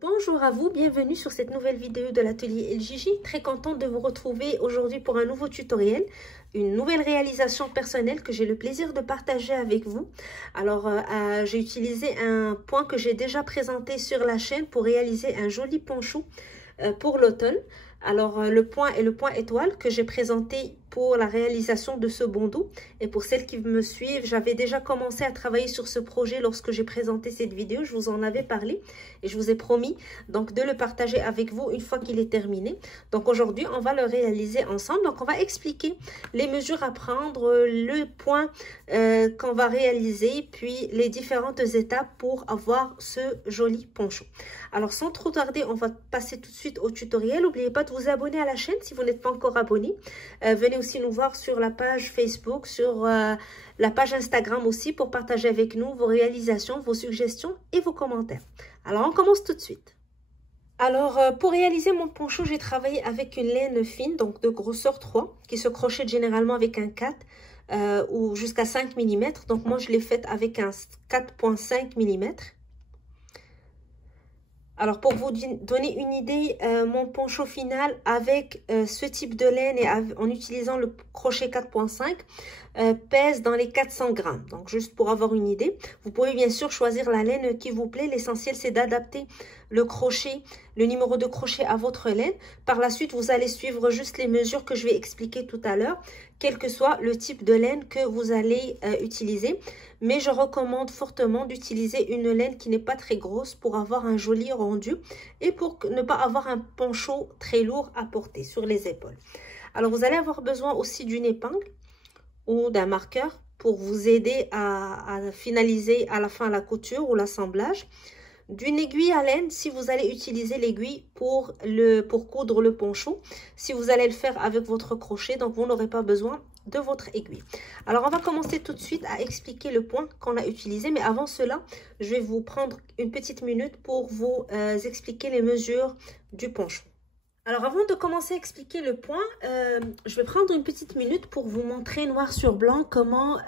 Bonjour à vous, bienvenue sur cette nouvelle vidéo de l'atelier LJJ. Très contente de vous retrouver aujourd'hui pour un nouveau tutoriel, une nouvelle réalisation personnelle que j'ai le plaisir de partager avec vous. Alors, j'ai utilisé un point que j'ai déjà présenté sur la chaîne pour réaliser un joli poncho pour l'automne. Alors, le point est le point étoile que j'ai présenté pour la réalisation de ce bandeau. Et pour celles qui me suivent, j'avais déjà commencé à travailler sur ce projet lorsque j'ai présenté cette vidéo. Je vous en avais parlé et je vous ai promis donc de le partager avec vous une fois qu'il est terminé. Donc aujourd'hui, on va le réaliser ensemble. Donc on va expliquer les mesures à prendre, le point qu'on va réaliser, puis les différentes étapes pour avoir ce joli poncho. Alors sans trop tarder, on va passer tout de suite au tutoriel. N'oubliez pas de vous abonner à la chaîne si vous n'êtes pas encore abonné. Venez aussi nous voir sur la page Facebook, sur la page Instagram aussi pour partager avec nous vos réalisations, vos suggestions et vos commentaires. Alors, on commence tout de suite. Alors, pour réaliser mon poncho, j'ai travaillé avec une laine fine, donc de grosseur 3, qui se crochette généralement avec un 4 ou jusqu'à 5 mm. Donc, moi, je l'ai faite avec un 4,5 mm. Alors, pour vous donner une idée, mon poncho final avec ce type de laine et en utilisant le crochet 4,5 pèse dans les 400 grammes. Donc, juste pour avoir une idée, vous pouvez bien sûr choisir la laine qui vous plaît. L'essentiel, c'est d'adapter le crochet, le numéro de crochet à votre laine. Par la suite, vous allez suivre juste les mesures que je vais expliquer tout à l'heure, quel que soit le type de laine que vous allez utiliser. Mais je recommande fortement d'utiliser une laine qui n'est pas très grosse pour avoir un joli rendu et pour ne pas avoir un poncho très lourd à porter sur les épaules. Alors, vous allez avoir besoin aussi d'une épingle ou d'un marqueur pour vous aider à finaliser à la fin la couture ou l'assemblage. D'une aiguille à laine si vous allez utiliser l'aiguille pour coudre le poncho. Si vous allez le faire avec votre crochet, donc vous n'aurez pas besoin de votre aiguille. Alors, on va commencer tout de suite à expliquer le point qu'on a utilisé. Mais avant cela, je vais vous prendre une petite minute pour vous expliquer les mesures du poncho. Alors, avant de commencer à expliquer le point, je vais prendre une petite minute pour vous montrer noir sur blanc comment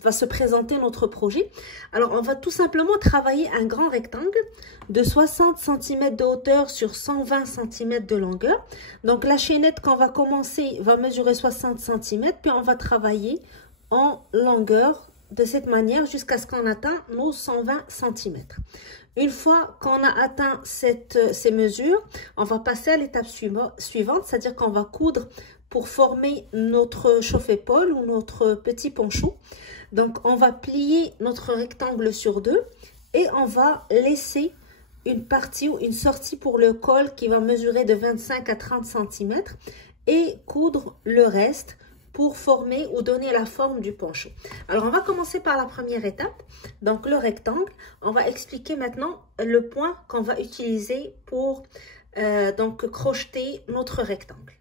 va se présenter notre projet. Alors, on va tout simplement travailler un grand rectangle de 60 cm de hauteur sur 120 cm de longueur. Donc, la chaînette qu'on va commencer va mesurer 60 cm, puis on va travailler en longueur de cette manière jusqu'à ce qu'on atteigne nos 120 cm. Une fois qu'on a atteint ces mesures, on va passer à l'étape suivante, c'est-à-dire qu'on va coudre pour former notre chauffe-épaule ou notre petit poncho. Donc, on va plier notre rectangle sur deux et on va laisser une partie ou une sortie pour le col qui va mesurer de 25 à 30 cm et coudre le reste pour former ou donner la forme du poncho. Alors, on va commencer par la première étape, donc le rectangle. On va expliquer maintenant le point qu'on va utiliser pour donc crocheter notre rectangle.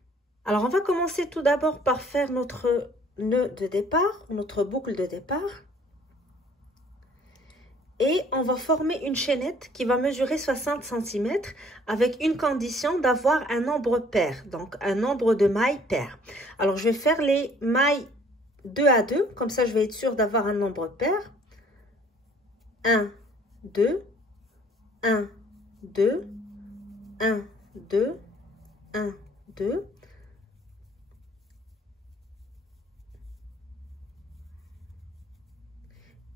Alors, on va commencer tout d'abord par faire notre nœud de départ, notre boucle de départ. Et on va former une chaînette qui va mesurer 60 cm avec une condition d'avoir un nombre pair, donc un nombre de mailles pair. Alors, je vais faire les mailles 2 à 2, comme ça je vais être sûre d'avoir un nombre pair. 1, 2, 1, 2, 1, 2, 1, 2.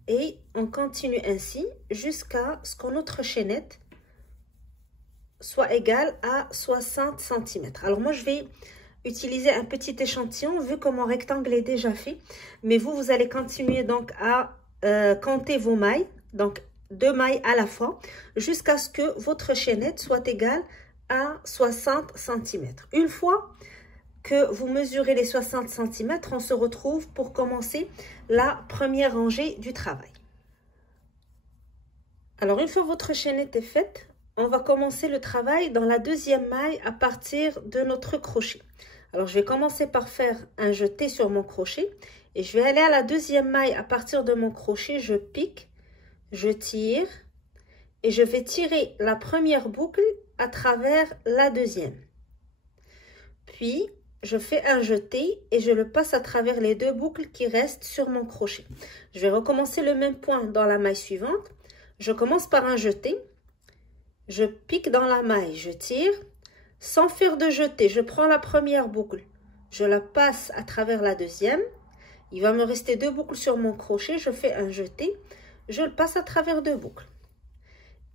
Et on continue ainsi jusqu'à ce que notre chaînette soit égale à 60 cm. Alors moi, je vais utiliser un petit échantillon vu que mon rectangle est déjà fait. Mais vous allez continuer donc à compter vos mailles, donc 2 mailles à la fois, jusqu'à ce que votre chaînette soit égale à 60 cm. Une fois que vous mesurez les 60 cm, on se retrouve pour commencer la première rangée du travail. Alors, une fois votre chaînette est faite, on va commencer le travail dans la deuxième maille à partir de notre crochet. Alors, je vais commencer par faire un jeté sur mon crochet et je vais aller à la deuxième maille à partir de mon crochet. Je pique, je tire et je vais tirer la première boucle à travers la deuxième. Puis, je fais un jeté et je le passe à travers les 2 boucles qui restent sur mon crochet. Je vais recommencer le même point dans la maille suivante. Je commence par un jeté je pique dans la maille, je tire, sans faire de jeté, je prends la première boucle, je la passe à travers la deuxième, il va me rester 2 boucles sur mon crochet, je fais un jeté, je le passe à travers 2 boucles.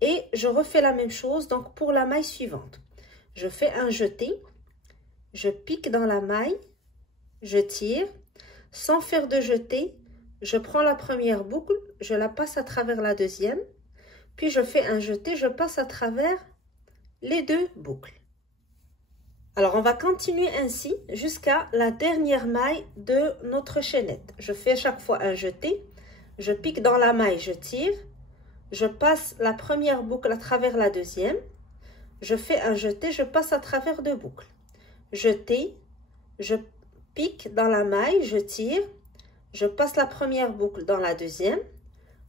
Et je refais la même chose donc pour la maille suivante. Je fais un jeté, je pique dans la maille, je tire, sans faire de jeté, je prends la première boucle, je la passe à travers la deuxième, puis je fais un jeté, je passe à travers les 2 boucles. Alors on va continuer ainsi jusqu'à la dernière maille de notre chaînette. Je fais chaque fois un jeté, je pique dans la maille, je tire, je passe la première boucle à travers la deuxième, je fais un jeté, je passe à travers 2 boucles. Jeté, je pique dans la maille, je tire, je passe la première boucle dans la deuxième,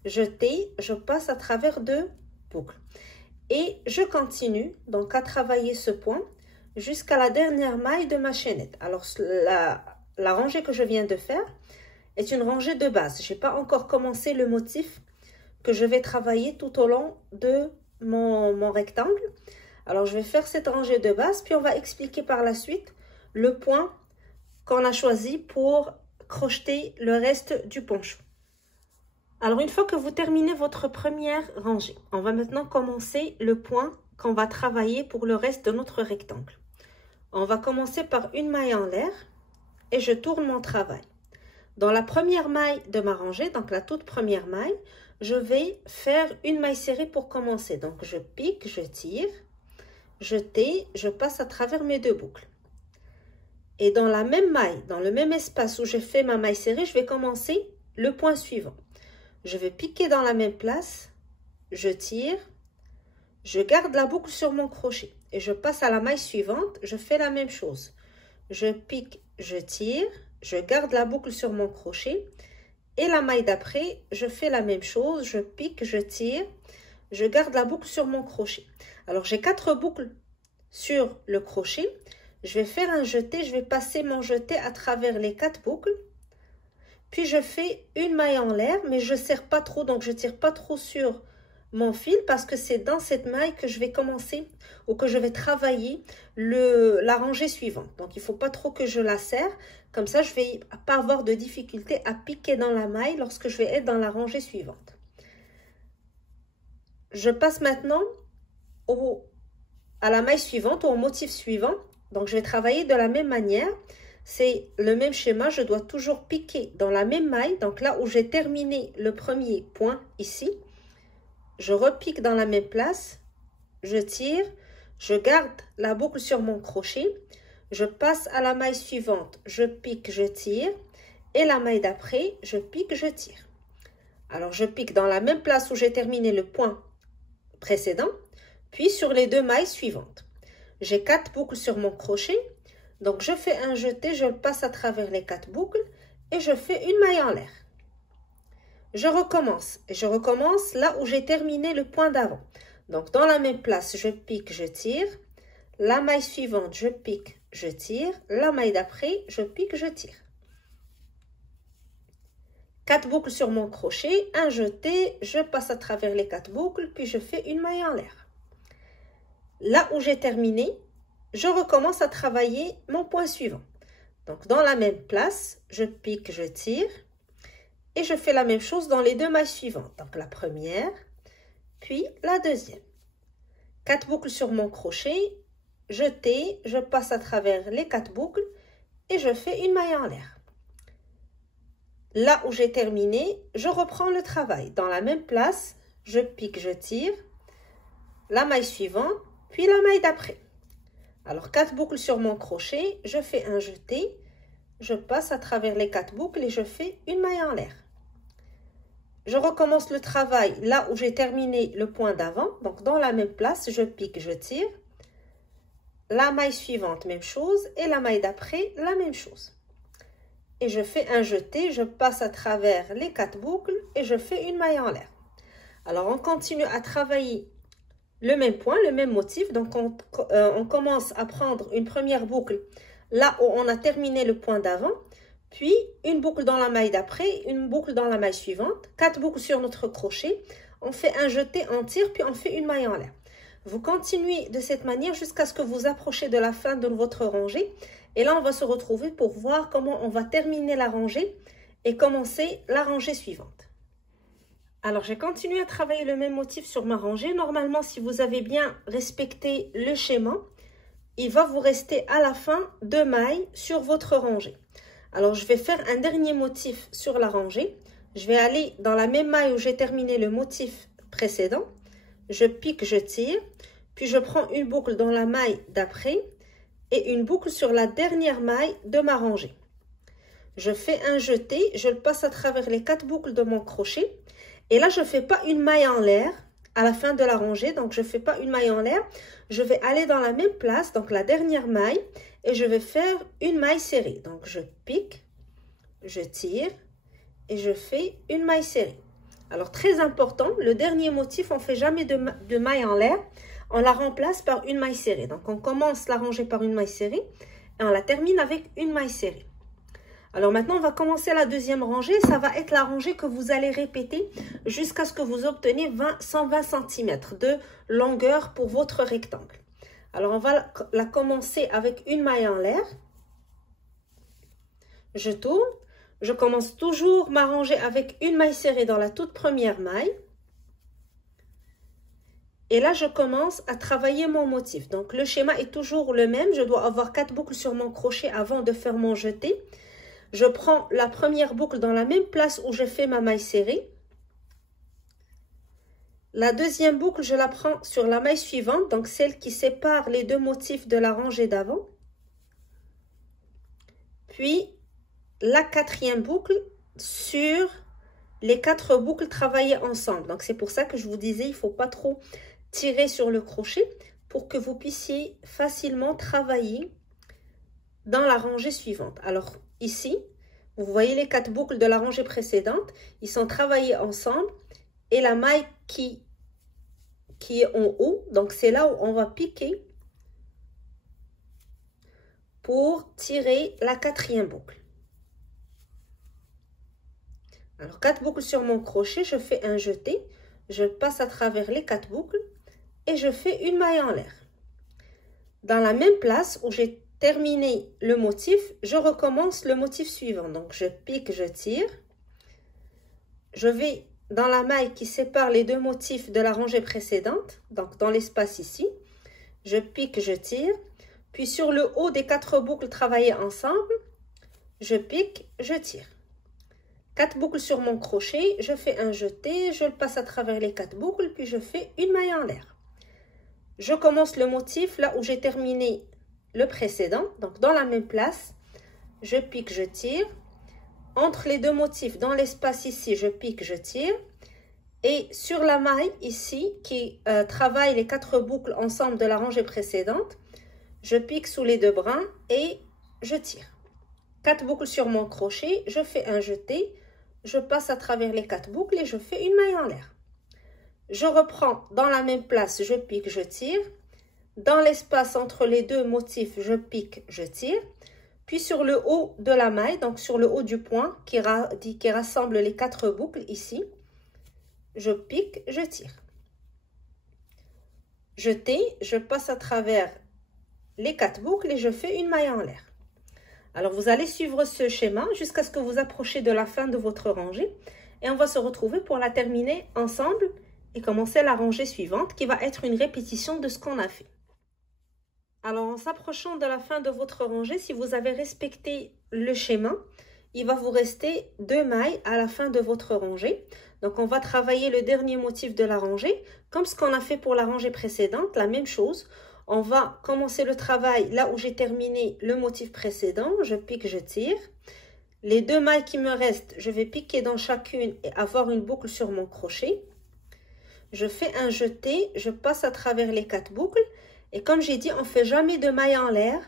jeté, je passe à travers 2 boucles. Et je continue donc à travailler ce point jusqu'à la dernière maille de ma chaînette. Alors la rangée que je viens de faire est une rangée de base. Je n'ai pas encore commencé le motif que je vais travailler tout au long de mon rectangle. Alors je vais faire cette rangée de base, puis on va expliquer par la suite le point qu'on a choisi pour crocheter le reste du poncho. Alors une fois que vous terminez votre première rangée, on va maintenant commencer le point qu'on va travailler pour le reste de notre rectangle. On va commencer par une maille en l'air et je tourne mon travail. Dans la première maille de ma rangée, donc la toute première maille, je vais faire une maille serrée pour commencer. Donc je pique, je tire, jeté, je passe à travers mes 2 boucles. Et dans la même maille, dans le même espace où j'ai fait ma maille serrée, je vais commencer le point suivant. Je vais piquer dans la même place, je tire, je garde la boucle sur mon crochet et je passe à la maille suivante, je fais la même chose. Je pique, je tire, je garde la boucle sur mon crochet et la maille d'après, je fais la même chose, je pique, je tire, je garde la boucle sur mon crochet. Alors j'ai 4 boucles sur le crochet, je vais faire un jeté, je vais passer mon jeté à travers les 4 boucles, puis je fais une maille en l'air, mais je ne serre pas trop, donc je ne tire pas trop sur mon fil parce que c'est dans cette maille que je vais commencer ou que je vais travailler la rangée suivante. Donc il ne faut pas trop que je la serre, comme ça je ne vais pas avoir de difficulté à piquer dans la maille lorsque je vais être dans la rangée suivante. Je passe maintenant à la maille suivante ou au motif suivant. Donc je vais travailler de la même manière, c'est le même schéma, je dois toujours piquer dans la même maille, donc là où j'ai terminé le premier point ici, je repique dans la même place, je tire, je garde la boucle sur mon crochet, je passe à la maille suivante, je pique, je tire, et la maille d'après, je pique, je tire. Alors je pique dans la même place où j'ai terminé le point précédent, puis sur les 2 mailles suivantes. J'ai 4 boucles sur mon crochet, donc je fais un jeté, je le passe à travers les 4 boucles et je fais une maille en l'air. Je recommence et je recommence là où j'ai terminé le point d'avant. Donc dans la même place, je pique, je tire. La maille suivante, je pique, je tire. La maille d'après, je pique, je tire. 4 boucles sur mon crochet, un jeté, je passe à travers les 4 boucles, puis je fais une maille en l'air. Là où j'ai terminé, je recommence à travailler mon point suivant. Donc dans la même place, je pique, je tire. Et je fais la même chose dans les 2 mailles suivantes. Donc la première, puis la deuxième. 4 boucles sur mon crochet, jeté, je passe à travers les 4 boucles et je fais une maille en l'air. Là où j'ai terminé, je reprends le travail. Dans la même place, je pique, je tire, la maille suivante, puis la maille d'après. Alors 4 boucles sur mon crochet, je fais un jeté, je passe à travers les 4 boucles et je fais une maille en l'air. Je recommence le travail là où j'ai terminé le point d'avant. Donc dans la même place, je pique, je tire. La maille suivante, même chose. Et la maille d'après, la même chose. Et je fais un jeté, je passe à travers les 4 boucles et je fais une maille en l'air. Alors on continue à travailler le même point, le même motif. Donc on commence à prendre une première boucle là où on a terminé le point d'avant. Puis une boucle dans la maille d'après, une boucle dans la maille suivante, 4 boucles sur notre crochet. On fait un jeté, on tire, puis on fait une maille en l'air. Vous continuez de cette manière jusqu'à ce que vous approchez de la fin de votre rangée. Et là, on va se retrouver pour voir comment on va terminer la rangée et commencer la rangée suivante. Alors, j'ai continué à travailler le même motif sur ma rangée. Normalement, si vous avez bien respecté le schéma, il va vous rester à la fin 2 mailles sur votre rangée. Alors, je vais faire un dernier motif sur la rangée. Je vais aller dans la même maille où j'ai terminé le motif précédent. Je pique, je tire, puis je prends une boucle dans la maille d'après et une boucle sur la dernière maille de ma rangée. Je fais un jeté, je le passe à travers les 4 boucles de mon crochet. Et là, je ne fais pas une maille en l'air à la fin de la rangée. Donc, je ne fais pas une maille en l'air. Je vais aller dans la même place, donc la dernière maille, et je vais faire une maille serrée. Donc, je pique, je tire et je fais une maille serrée. Alors, très important, le dernier motif, on ne fait jamais de maille en l'air. On la remplace par une maille serrée. Donc, on commence la rangée par une maille serrée et on la termine avec une maille serrée. Alors maintenant, on va commencer la deuxième rangée. Ça va être la rangée que vous allez répéter jusqu'à ce que vous obteniez 120 cm de longueur pour votre rectangle. Alors, on va la commencer avec une maille en l'air. Je tourne. Je commence toujours ma rangée avec une maille serrée dans la toute première maille. Et là, je commence à travailler mon motif. Donc, le schéma est toujours le même. Je dois avoir 4 boucles sur mon crochet avant de faire mon jeté. Je prends la première boucle dans la même place où je fais ma maille serrée. La deuxième boucle, je la prends sur la maille suivante, donc celle qui sépare les 2 motifs de la rangée d'avant. Puis, la 4e boucle sur les 4 boucles travaillées ensemble. Donc, c'est pour ça que je vous disais, il ne faut pas trop tirer sur le crochet pour que vous puissiez facilement travailler dans la rangée suivante. Alors, ici, vous voyez les 4 boucles de la rangée précédente, ils sont travaillés ensemble et la maille qui est en haut, donc c'est là où on va piquer pour tirer la 4e boucle. Alors, 4 boucles sur mon crochet, je fais un jeté, je passe à travers les 4 boucles et je fais une maille en l'air. Dans la même place où j'ai terminé le motif, je recommence le motif suivant. Donc, je pique, je tire. Je vais dans la maille qui sépare les 2 motifs de la rangée précédente, donc dans l'espace ici. Je pique, je tire. Puis, sur le haut des 4 boucles travaillées ensemble, je pique, je tire. 4 boucles sur mon crochet, je fais un jeté, je le passe à travers les 4 boucles, puis je fais une maille en l'air. Je commence le motif là où j'ai terminé le précédent, donc dans la même place, je pique, je tire. Entre les 2 motifs, dans l'espace ici, je pique, je tire. Et sur la maille ici, qui travaille les 4 boucles ensemble de la rangée précédente, je pique sous les 2 brins et je tire. 4 boucles sur mon crochet, je fais un jeté, je passe à travers les 4 boucles et je fais une maille en l'air. Je reprends dans la même place, je pique, je tire. Dans l'espace entre les 2 motifs, je pique, je tire. Puis sur le haut de la maille, donc sur le haut du point qui rassemble les 4 boucles ici, je pique, je tire. Jeté, je passe à travers les 4 boucles et je fais une maille en l'air. Alors, vous allez suivre ce schéma jusqu'à ce que vous approchiez de la fin de votre rangée. Et on va se retrouver pour la terminer ensemble et commencer la rangée suivante qui va être une répétition de ce qu'on a fait. Alors, en s'approchant de la fin de votre rangée, si vous avez respecté le schéma, il va vous rester 2 mailles à la fin de votre rangée. Donc, on va travailler le dernier motif de la rangée, comme ce qu'on a fait pour la rangée précédente, la même chose. On va commencer le travail là où j'ai terminé le motif précédent. Je pique, je tire. Les 2 mailles qui me restent, je vais piquer dans chacune et avoir une boucle sur mon crochet. Je fais un jeté, je passe à travers les 4 boucles. Et comme j'ai dit, on ne fait jamais de maille en l'air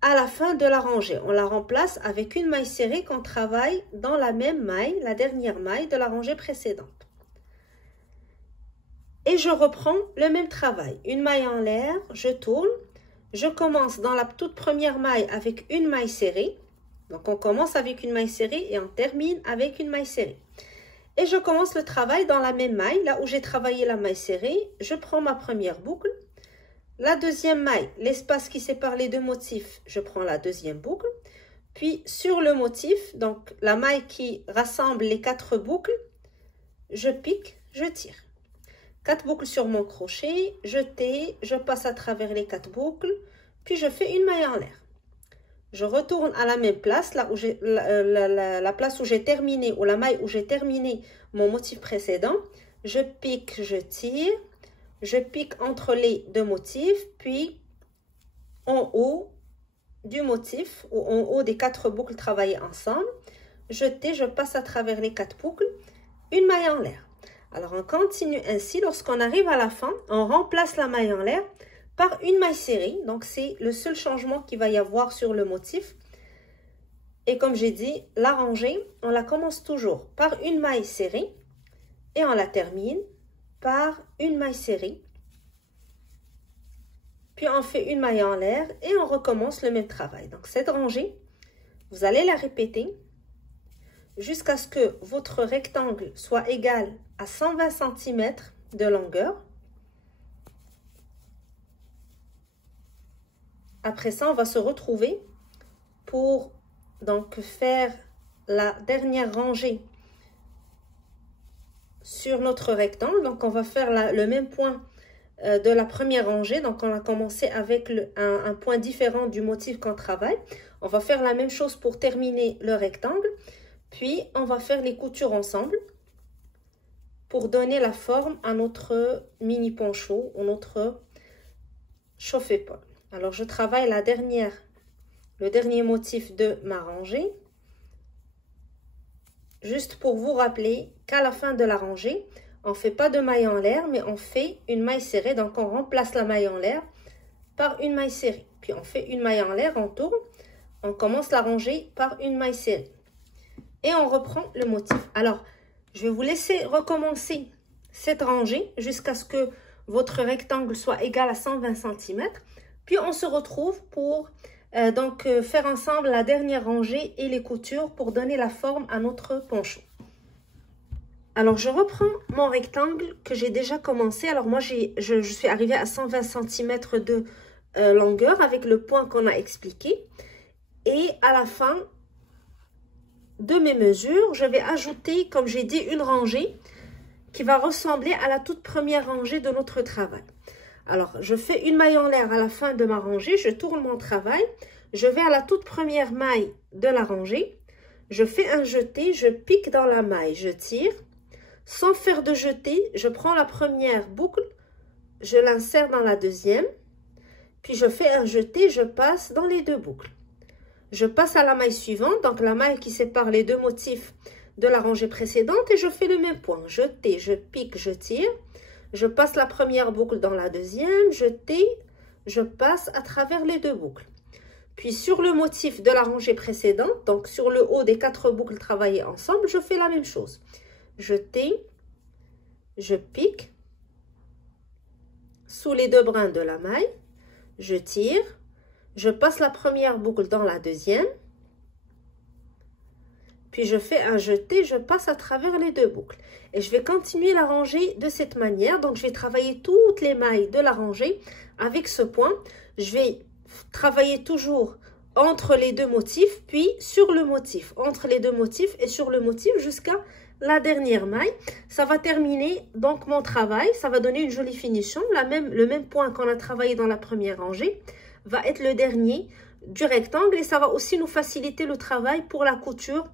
à la fin de la rangée. On la remplace avec une maille serrée qu'on travaille dans la même maille, la dernière maille de la rangée précédente. Et je reprends le même travail. Une maille en l'air, je tourne. Je commence dans la toute première maille avec une maille serrée. Donc, on commence avec une maille serrée et on termine avec une maille serrée. Et je commence le travail dans la même maille, là où j'ai travaillé la maille serrée. Je prends ma première boucle. la deuxième maille, l'espace qui sépare les deux motifs, je prends la deuxième boucle. Puis sur le motif, donc la maille qui rassemble les 4 boucles, je pique, je tire. 4 boucles sur mon crochet, je passe à travers les 4 boucles, puis je fais une maille en l'air. Je retourne à la même place, là où j'ai la place où j'ai terminé, ou la maille où j'ai terminé mon motif précédent. Je pique, je tire, je pique entre les deux motifs, puis en haut du motif, ou en haut des 4 boucles travaillées ensemble, je passe à travers les 4 boucles, une maille en l'air. Alors on continue ainsi, lorsqu'on arrive à la fin, on remplace la maille en l'air par une maille serrée. Donc c'est le seul changement qu'il va y avoir sur le motif. Et comme j'ai dit, la rangée, on la commence toujours par une maille serrée et on la termine par une maille serrée. Puis on fait une maille en l'air et on recommence le même travail. Donc cette rangée, vous allez la répéter jusqu'à ce que votre rectangle soit égal à 120 cm de longueur. Après ça, on va se retrouver pour donc faire la dernière rangée sur notre rectangle. Donc on va faire le même point de la première rangée. Donc on a commencé avec un point différent du motif qu'on travaille. On va faire la même chose pour terminer le rectangle. Puis on va faire les coutures ensemble pour donner la forme à notre mini poncho ou notre chauffe-épaule. Alors je travaille le dernier motif de ma rangée. Juste pour vous rappeler qu'à la fin de la rangée, on ne fait pas de maille en l'air, mais on fait une maille serrée. Donc on remplace la maille en l'air par une maille serrée. Puis on fait une maille en l'air, on tourne. On commence la rangée par une maille serrée. Et on reprend le motif. Alors, je vais vous laisser recommencer cette rangée jusqu'à ce que votre rectangle soit égal à 120 cm. Puis on se retrouve pour faire ensemble la dernière rangée et les coutures pour donner la forme à notre poncho. Alors je reprends mon rectangle que j'ai déjà commencé. Alors moi je suis arrivée à 120 cm de longueur avec le point qu'on a expliqué. Et à la fin de mes mesures, je vais ajouter, comme j'ai dit, une rangée qui va ressembler à la toute première rangée de notre travail. Alors, je fais une maille en l'air à la fin de ma rangée, je tourne mon travail, je vais à la toute première maille de la rangée, je fais un jeté, je pique dans la maille, je tire. Sans faire de jeté, je prends la première boucle, je l'insère dans la deuxième, puis je fais un jeté, je passe dans les deux boucles. Je passe à la maille suivante, donc la maille qui sépare les deux motifs de la rangée précédente et je fais le même point. Jeté, je pique, je tire. Je passe la première boucle dans la deuxième, jeté, je passe à travers les deux boucles. Puis sur le motif de la rangée précédente, donc sur le haut des 4 boucles travaillées ensemble, je fais la même chose. Jeté, je pique sous les deux brins de la maille, je tire. Je passe la première boucle dans la deuxième, puis je fais un jeté, je passe à travers les deux boucles. Et je vais continuer la rangée de cette manière. Donc, je vais travailler toutes les mailles de la rangée avec ce point. Je vais travailler toujours entre les deux motifs, puis sur le motif. Entre les deux motifs et sur le motif jusqu'à la dernière maille. Ça va terminer donc mon travail. Ça va donner une jolie finition. Le même point qu'on a travaillé dans la première rangée va être le dernier du rectangle et ça va aussi nous faciliter le travail pour la couture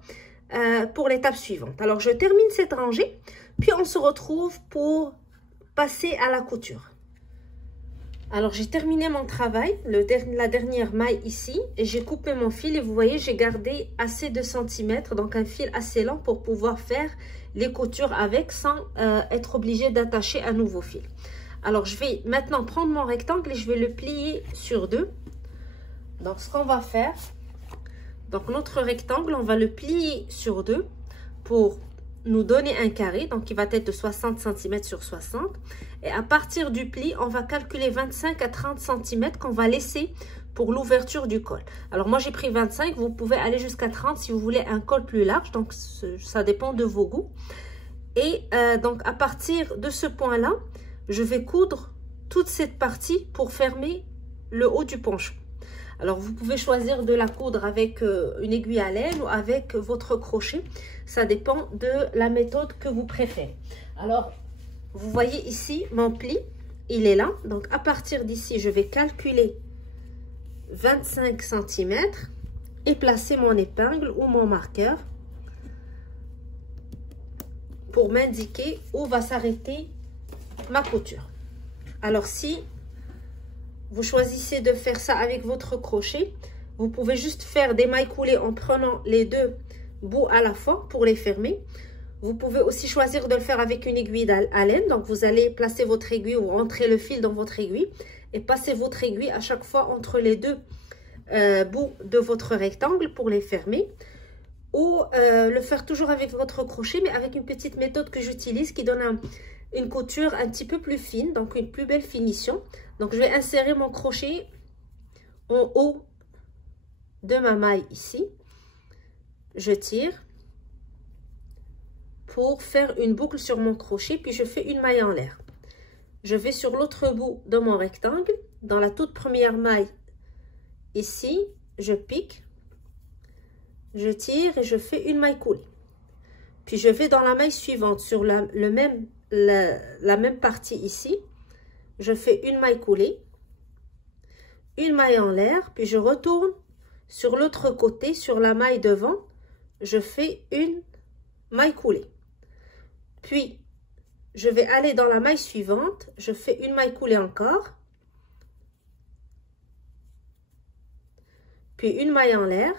pour l'étape suivante. Alors je termine cette rangée puis on se retrouve pour passer à la couture. Alors j'ai terminé mon travail, la dernière maille ici et j'ai coupé mon fil et vous voyez j'ai gardé assez de centimètres, donc un fil assez lent pour pouvoir faire les coutures avec sans être obligé d'attacher un nouveau fil. Alors, je vais maintenant prendre mon rectangle et je vais le plier sur deux. Donc, ce qu'on va faire, donc notre rectangle, on va le plier sur deux pour nous donner un carré. Donc, il va être de 60 cm sur 60. Et à partir du pli, on va calculer 25 à 30 cm qu'on va laisser pour l'ouverture du col. Alors, moi, j'ai pris 25. Vous pouvez aller jusqu'à 30 si vous voulez un col plus large. Donc, ça dépend de vos goûts. Et donc, à partir de ce point-là, je vais coudre toute cette partie pour fermer le haut du poncho. Alors, vous pouvez choisir de la coudre avec une aiguille à laine ou avec votre crochet. Ça dépend de la méthode que vous préférez. Alors, vous voyez ici, mon pli, il est là. Donc, à partir d'ici, je vais calculer 25 cm et placer mon épingle ou mon marqueur pour m'indiquer où va s'arrêter ma couture. Alors, si vous choisissez de faire ça avec votre crochet, vous pouvez juste faire des mailles coulées en prenant les deux bouts à la fois pour les fermer. Vous pouvez aussi choisir de le faire avec une aiguille à laine. Donc, vous allez placer votre aiguille ou rentrer le fil dans votre aiguille et passer votre aiguille à chaque fois entre les deux bouts de votre rectangle pour les fermer. Ou le faire toujours avec votre crochet, mais avec une petite méthode que j'utilise qui donne une couture un petit peu plus fine, donc une plus belle finition. Donc, je vais insérer mon crochet en haut de ma maille ici. Je tire pour faire une boucle sur mon crochet, puis je fais une maille en l'air. Je vais sur l'autre bout de mon rectangle, dans la toute première maille ici, je pique, je tire et je fais une maille coulée. Puis je vais dans la maille suivante, sur la même partie ici, je fais une maille coulée, une maille en l'air, puis je retourne sur l'autre côté, sur la maille devant, je fais une maille coulée. Puis, je vais aller dans la maille suivante, je fais une maille coulée encore, puis une maille en l'air,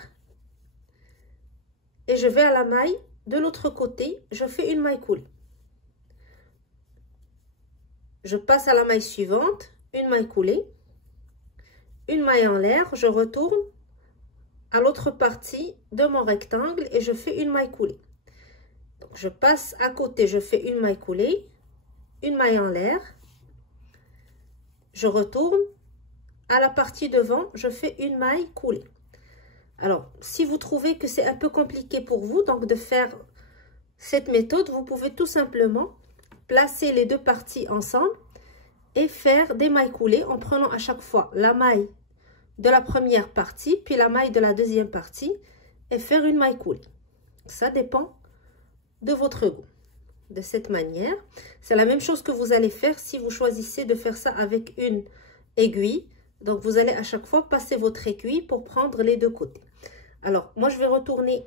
et je vais à la maille de l'autre côté, je fais une maille coulée. Je passe à la maille suivante, une maille coulée, une maille en l'air, je retourne à l'autre partie de mon rectangle et je fais une maille coulée. Donc, je passe à côté, je fais une maille coulée, une maille en l'air, je retourne à la partie devant, je fais une maille coulée. Alors, si vous trouvez que c'est un peu compliqué pour vous, donc de faire cette méthode, vous pouvez tout simplement placer les deux parties ensemble et faire des mailles coulées en prenant à chaque fois la maille de la première partie, puis la maille de la deuxième partie et faire une maille coulée. Ça dépend de votre goût. De cette manière, c'est la même chose que vous allez faire si vous choisissez de faire ça avec une aiguille. Donc, vous allez à chaque fois passer votre aiguille pour prendre les deux côtés. Alors, moi, je vais retourner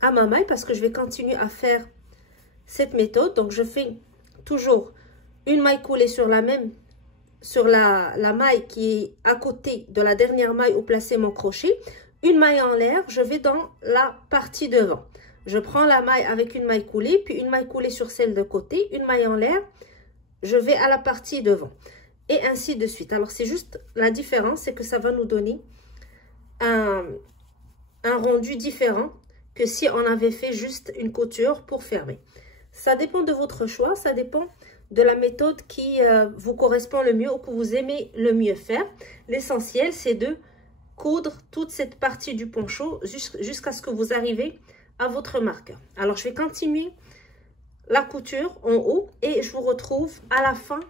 à ma maille parce que je vais continuer à faire cette méthode. Donc, je fais toujours une maille coulée sur la maille qui est à côté de la dernière maille où placer mon crochet. Une maille en l'air, je vais dans la partie devant. Je prends la maille avec une maille coulée, puis une maille coulée sur celle de côté, une maille en l'air, je vais à la partie devant. Et ainsi de suite. Alors, c'est juste la différence, c'est que ça va nous donner un rendu différent que si on avait fait juste une couture pour fermer. Ça dépend de votre choix, ça dépend de la méthode qui vous correspond le mieux ou que vous aimez le mieux faire. L'essentiel, c'est de coudre toute cette partie du poncho jusqu'à ce que vous arrivez à votre marqueur. Alors, je vais continuer la couture en haut et je vous retrouve à la fin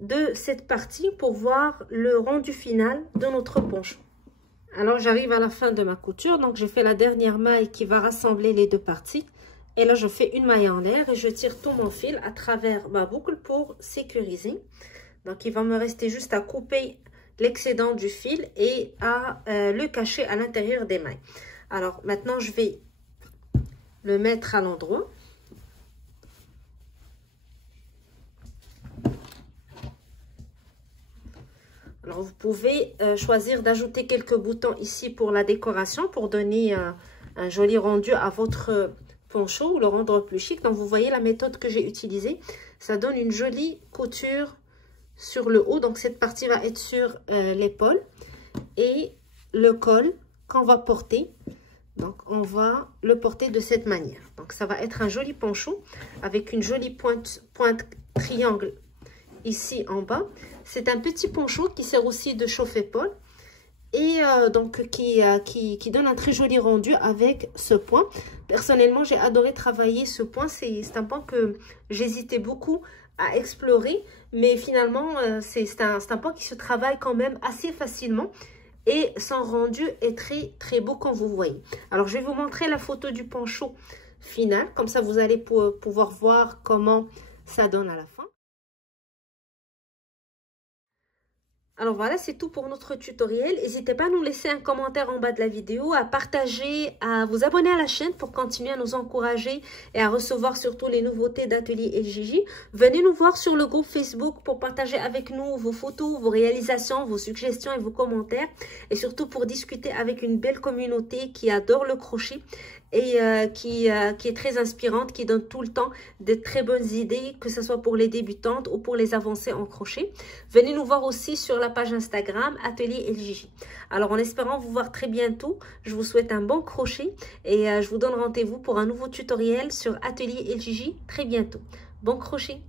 de cette partie pour voir le rendu final de notre poncho. Alors, j'arrive à la fin de ma couture. Donc, j'ai fait la dernière maille qui va rassembler les deux parties. Et là, je fais une maille en l'air et je tire tout mon fil à travers ma boucle pour sécuriser. Donc, il va me rester juste à couper l'excédent du fil et à le cacher à l'intérieur des mailles. Alors, maintenant, je vais le mettre à l'endroit. Alors, vous pouvez choisir d'ajouter quelques boutons ici pour la décoration, pour donner un joli rendu à votre poncho ou le rendre plus chic. Donc, vous voyez la méthode que j'ai utilisée. Ça donne une jolie couture sur le haut. Donc, cette partie va être sur l'épaule. Et le col qu'on va porter, donc on va le porter de cette manière. Donc, ça va être un joli poncho avec une jolie pointe triangle ici en bas. C'est un petit poncho qui sert aussi de chauffe-épaule et donc qui donne un très joli rendu avec ce point. Personnellement, j'ai adoré travailler ce point. C'est un point que j'hésitais beaucoup à explorer, mais finalement, c'est un point qui se travaille quand même assez facilement. Et son rendu est très très beau comme vous voyez. Alors je vais vous montrer la photo du poncho final. Comme ça vous allez pouvoir voir comment ça donne à la fin. Alors voilà, c'est tout pour notre tutoriel. N'hésitez pas à nous laisser un commentaire en bas de la vidéo, à partager, à vous abonner à la chaîne pour continuer à nous encourager et à recevoir surtout les nouveautés d'Atelier LJJ. Venez nous voir sur le groupe Facebook pour partager avec nous vos photos, vos réalisations, vos suggestions et vos commentaires. Et surtout pour discuter avec une belle communauté qui adore le crochet et qui est très inspirante, qui donne tout le temps de très bonnes idées, que ce soit pour les débutantes ou pour les avancées en crochet. Venez nous voir aussi sur la page Instagram Atelier LJJ. Alors en espérant vous voir très bientôt, je vous souhaite un bon crochet et je vous donne rendez-vous pour un nouveau tutoriel sur Atelier LJJ très bientôt. Bon crochet!